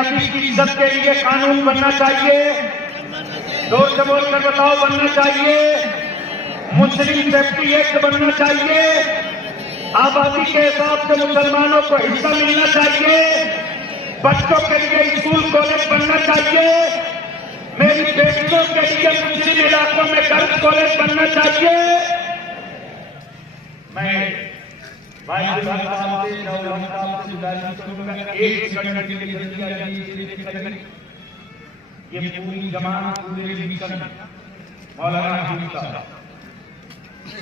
नबी की इज्जत के लिए कानून बनना चाहिए। जोर से बोलकर बताओ, बनना चाहिए। मुस्लिम सेफ्टी एक्ट बनना चाहिए। आबादी के हिसाब से मुसलमानों को हिस्सा मिलना चाहिए। बच्चों के लिए स्कूल कॉलेज बनना चाहिए। मेरी बेटियों के लिए मुस्लिम इलाकों में गर्ल्स कॉलेज बनना चाहिए। मैं भाई साहब से गुजारिश करूंगा, एक मिनट के लिए ये पूरी जमात पूरे मिशन मौलाना हबीब साहब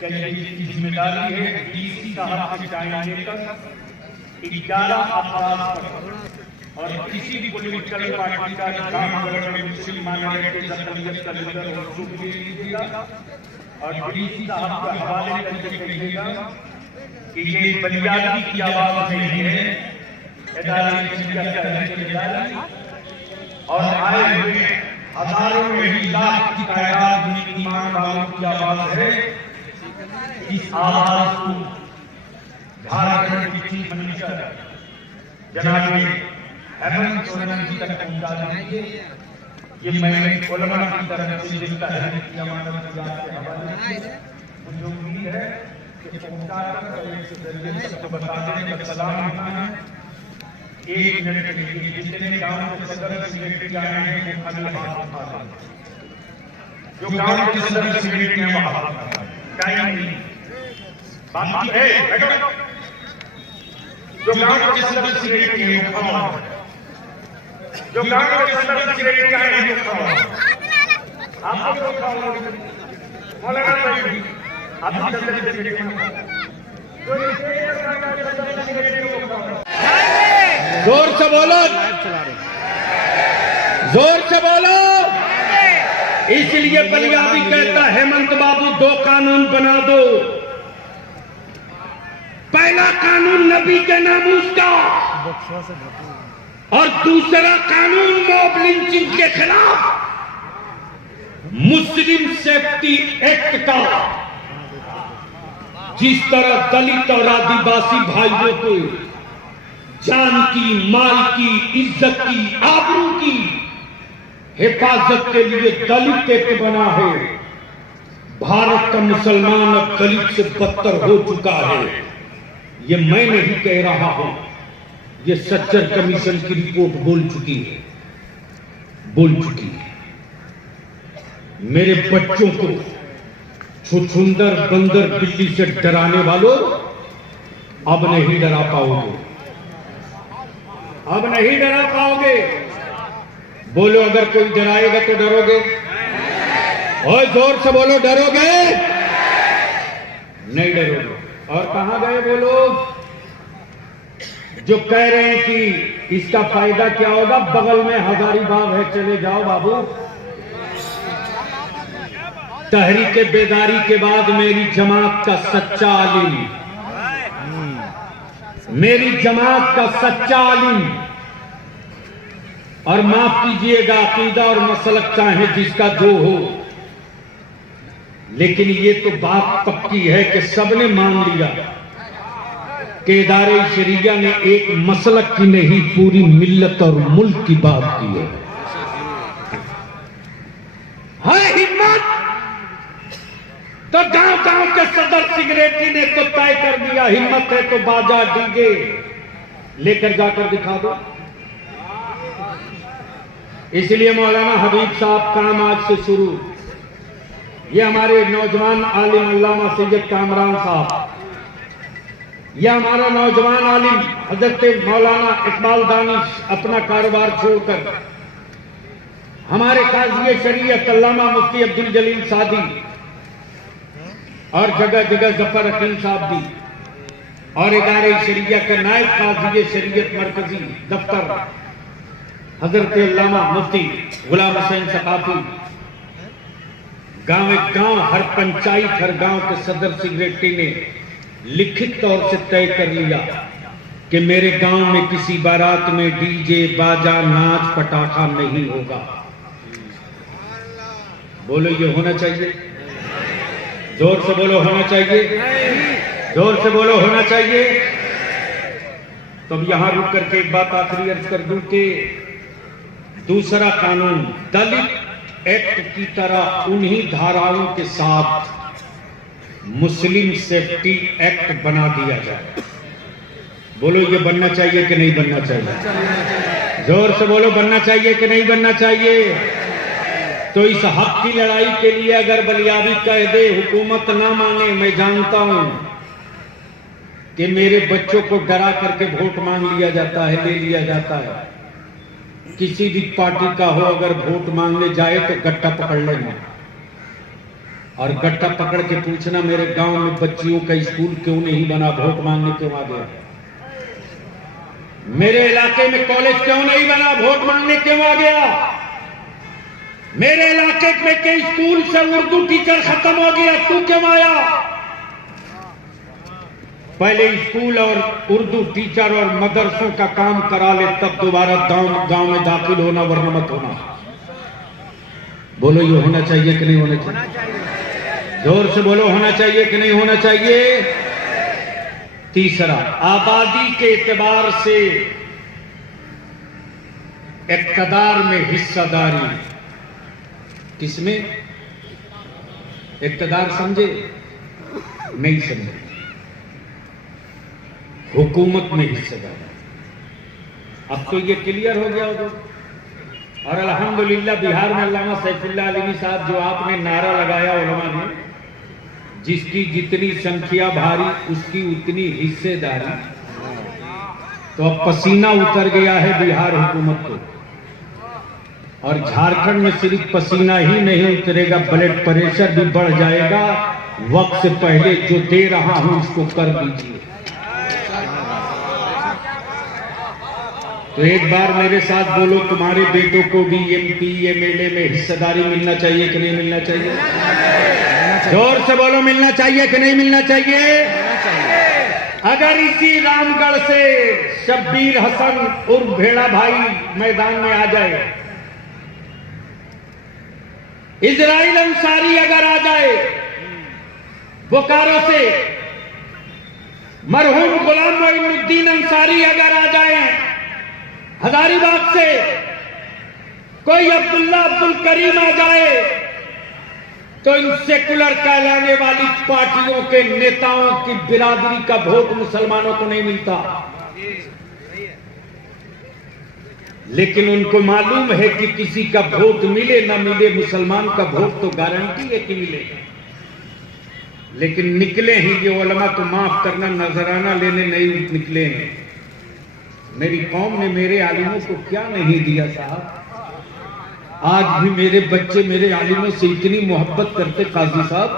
की जिम्मेदारी है। डीसी साहब के टाइम लेकर 11 अफराद पर और किसी भी पॉलिटिकल पार्टी का काम में मुस्लिम माइनॉरिटी अक़लियत का लीडर और ग्रुप ले लीजिएगा और डीसी साहब के हवाले करके कहिएगा कि ये बलियादी की आवाज नहीं है, और आए हुए हजारों में लाख की तादाद में ईमान वालों की आवाज है। इस आवाज को झारखंड की चीफ मिनिस्टर जनाब हेमंत सोरेन जी तक पहुंचा दीजिए। ये मैंने उलमा की तरफ से जिसका है कि अमानत के हवाले से मुझे उम्मीद है कि पहुंचाकर सबको बता देने का सलाम है। एक मिनट के लिए जितने गांव के सदर सेक्रेटरी आए हैं वो खाली हाथ उठा दें। जो गांव के सदर सेक्रेटरी हैं वो हाथ उठा दें। टाइम नहीं बाकी है, बैठो। जो गांव के सदर सेक्रेटरी हैं वो खड़ा हो। जो गांव के सदर सेक्रेटरी आए हैं वो खड़ा हो। आप लोग खड़ा हो। मौलाना भाई आप सदर सेक्रेटरी जोर से बोलो, जोर से बोलो। इसलिए बलियादी कहता हेमंत बाबू 2 कानून बना दो। पहला कानून नबी के नामूस का और दूसरा कानून मॉब लिंचिंग के खिलाफ मुस्लिम सेफ्टी एक्ट का। जिस तरह दलित और आदिवासी भाइयों को जान की, माल की, इज्जत की, आबरू की हिफाजत के लिए दलित एक्ट बना है, भारत का मुसलमान अब दलित से बदतर हो चुका है। ये मैं नहीं कह रहा हूं, ये सच्चर कमीशन की रिपोर्ट बोल चुकी है, बोल चुकी है। मेरे बच्चों को छुछुंदर बंदर बिल्ली से डराने वालों अब नहीं डरा पाओगे, अब नहीं डरा पाओगे। बोलो, अगर कोई डराएगा तो डरोगे? और जोर से बोलो, डरोगे? नहीं डरोगे। और कहां गए वो लोग जो कह रहे हैं कि इसका फायदा क्या होगा? बगल में हजारीबाग है, चले जाओ बाबू। तहरीके बेदारी के बाद मेरी जमात का सच्चा आलिम, मेरी जमात का सच्चा आलिम, और माफ कीजिएगा अकीदा और मसलक चाहे जिसका जो हो, लेकिन ये तो बात पक्की है कि सबने मान लिया कि इदारे शरिया ने एक मसलक की नहीं पूरी मिल्लत और मुल्क की बात की है। हिम्मत तो गांव गांव के सदर सेक्रेटरी ने तो तय कर दिया, हिम्मत है तो बाजा डीजे लेकर जाकर दिखा दो। इसलिए मौलाना हबीब साहब काम आज से शुरू। ये हमारे नौजवान आलिम अल्लामा सैयद कामरान साहब, यह हमारा नौजवान आलिम हजरत मौलाना इकबाल दानिश अपना कारोबार छोड़कर हमारे काज़ी शरीयत अल्लामा मुफ्ती अब्दुल जलील सादी और जगह जगह जफर हकीम साहब भी, और इदारे शरिया का नायब काज़ी शरीयत मरकजी दफ्तर हजरत अल्लामा मुफ्ती गुलाम हुसैन सकाफी, गांव हर पंचायत हर गांव के सदर सेक्रेटरी ने लिखित तौर से तय कर लिया कि मेरे गांव में किसी बारात में डीजे बाजा नाच पटाखा नहीं होगा। बोलो, ये होना चाहिए? जोर से बोलो, होना चाहिए? जोर से बोलो, होना चाहिए? तो अब यहां रुक करके एक बात आखिरी अर्ज कर दूं कि दूसरा कानून दलित एक्ट की तरह उन्हीं धाराओं के साथ मुस्लिम सेफ्टी एक्ट बना दिया जाए। बोलो ये बनना चाहिए कि नहीं बनना चाहिए? जोर से बोलो, बनना चाहिए कि नहीं बनना चाहिए? तो इस हक की लड़ाई के लिए अगर बलियादी कह दे, हुकूमत ना माने, मैं जानता हूं कि मेरे बच्चों को डरा करके वोट मांग लिया जाता है, ले लिया जाता है। किसी भी पार्टी का हो, अगर वोट मांगने जाए तो गट्टा पकड़ लेना और गट्टा पकड़ के पूछना मेरे गांव में बच्चियों का स्कूल क्यों नहीं बना, वोट मांगने क्यों आ गया? मेरे इलाके में कॉलेज क्यों नहीं बना, वोट मांगने क्यों आ गया? मेरे इलाके में के स्कूल से उर्दू टीचर खत्म हो गया, तू क्यों आया? पहले स्कूल और उर्दू टीचर और मदरसों का काम करा ले, तब दोबारा गांव में दाखिल होना, वरना मत होना। बोलो ये होना चाहिए कि नहीं होना चाहिए? जोर से बोलो, होना चाहिए कि नहीं होना चाहिए? तीसरा, आबादी के एतबार से इक्तदार में हिस्सेदारी। किसमें इक्तदार समझे? नहीं समझे। हुकूमत में हिस्सेदारी। अब तो ये क्लियर हो गया होगा। और अल्हम्दुलिल्लाह बिहार में अल्लामा सैफुल्लाह अलवी साहब जो आपने नारा लगाया उलमा ने, जिसकी जितनी संख्या भारी उसकी उतनी हिस्सेदारी, तो अब पसीना उतर गया है बिहार हुकूमत को। और झारखंड में सिर्फ पसीना ही नहीं उतरेगा, ब्लड प्रेशर भी बढ़ जाएगा। वक्त से पहले जो दे रहा हूं उसको कर दीजिए। तो एक बार मेरे साथ बोलो, तुम्हारे बेटों को भी MP MLA में हिस्सेदारी मिलना चाहिए कि नहीं मिलना चाहिए? जोर से बोलो, मिलना चाहिए कि नहीं मिलना चाहिए? अगर इसी रामगढ़ से शब्बीर हसन उर्फ भेड़ा भाई मैदान में आ जाए, इजराइल अंसारी अगर आ जाए बोकारो से, मरहूम गुलाम मोइनुद्दीन अंसारी अगर आ जाए हजारीबाग से, कोई अब्दुल्ला अब्दुल करीम आ जाए, तो इन सेकुलर कहलाने वाली पार्टियों के नेताओं की बिरादरी का वोट मुसलमानों को नहीं मिलता। लेकिन उनको मालूम है कि किसी का वोट मिले ना मिले, मुसलमान का वोट तो गारंटी है कि मिलेगा। लेकिन निकले ही ये उलमा को माफ करना, नजराना लेने नहीं निकले हैं। मेरी कौम ने मेरे आलिमों को क्या नहीं दिया साहब। आज भी मेरे बच्चे मेरे आलिमों से इतनी मोहब्बत करते काजी साहब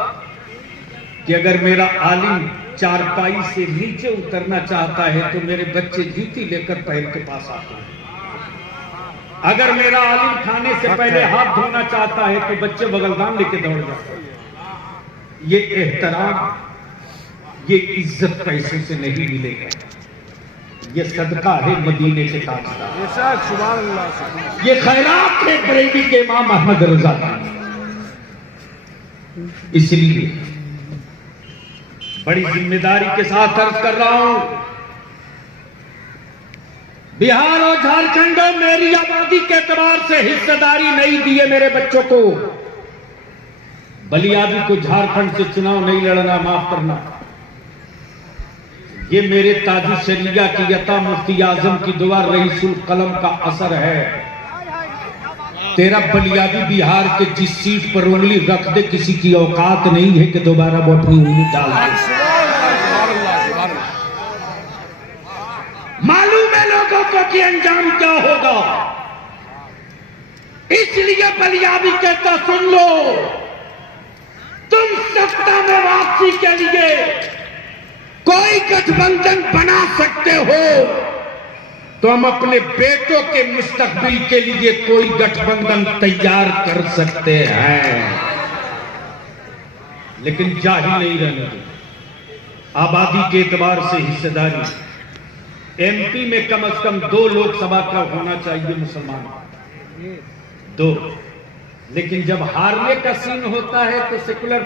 कि अगर मेरा आलिम चारपाई से नीचे उतरना चाहता है तो मेरे बच्चे जूती लेकर पैर के पास आते हैं। अगर मेरा आलिम खाने से पहले हाथ धोना चाहता है तो बच्चे बगलदान लेके दौड़ जाते हैं। ये एहतराम, ये इज्जत पैसे से नहीं मिलेगा, ये सदका है मदीने के ताजदार, ये खैरात है बरेली के इमाम अहमद रजा का। इसलिए बड़ी जिम्मेदारी के साथ अर्ज कर रहा हूं, बिहार और झारखंड में मेरी आबादी के एतबार से हिस्सेदारी नहीं दी है मेरे बच्चों को। बलियादी को झारखंड से चुनाव नहीं लड़ना, माफ करना। ये मेरे ताजु शरिया की यता मुफ्ती आजम की दुआ रईसुल कलम का असर है। तेरा बलियादी बिहार के जिस सीट पर उंगली रख दे, किसी की औकात नहीं है कि दोबारा वो अपनी उंगली डाल दे। मालूम है लोगों को कि अंजाम क्या होगा, इसलिए बलियादी कहता सुन लो, तुम सत्ता में वापसी के लिए कोई गठबंधन बना सकते हो तो हम अपने बेटों के मुस्तकबिल के लिए कोई गठबंधन तैयार कर सकते हैं, लेकिन जाहिल नहीं रहने दो। आबादी के एतबार से हिस्सेदारी, MP में कम से कम 2 लोकसभा का होना चाहिए मुसलमान, 2। लेकिन जब हारने का सीन होता है तो सेकुलर